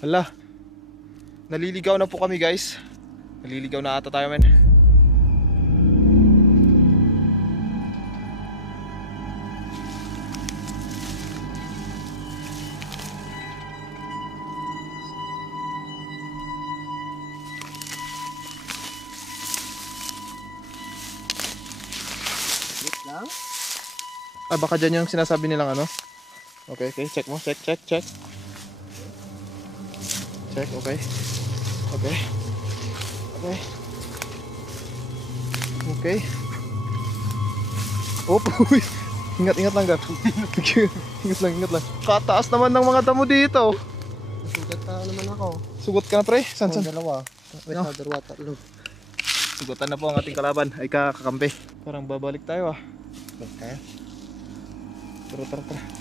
Hala. Naliligaw na po kami guys. Naliligaw na ata tayo men. Lang? Ah, baka dyan yung sinasabi nilang ano. Okay, okay, check mo, check. Check, okay. Okay. Oh, uy. Ingat lang, Gar. Ingat lang. Kataas naman ng mga damo dito. Sugat na naman ako. Sugot ka na, pre? San? Dalawa. Wait, No. dalawa, tatlo. Sugutan na po ang ating kalaban. Ay, kakampi. Parang babalik tayo ah. Okay. Tara.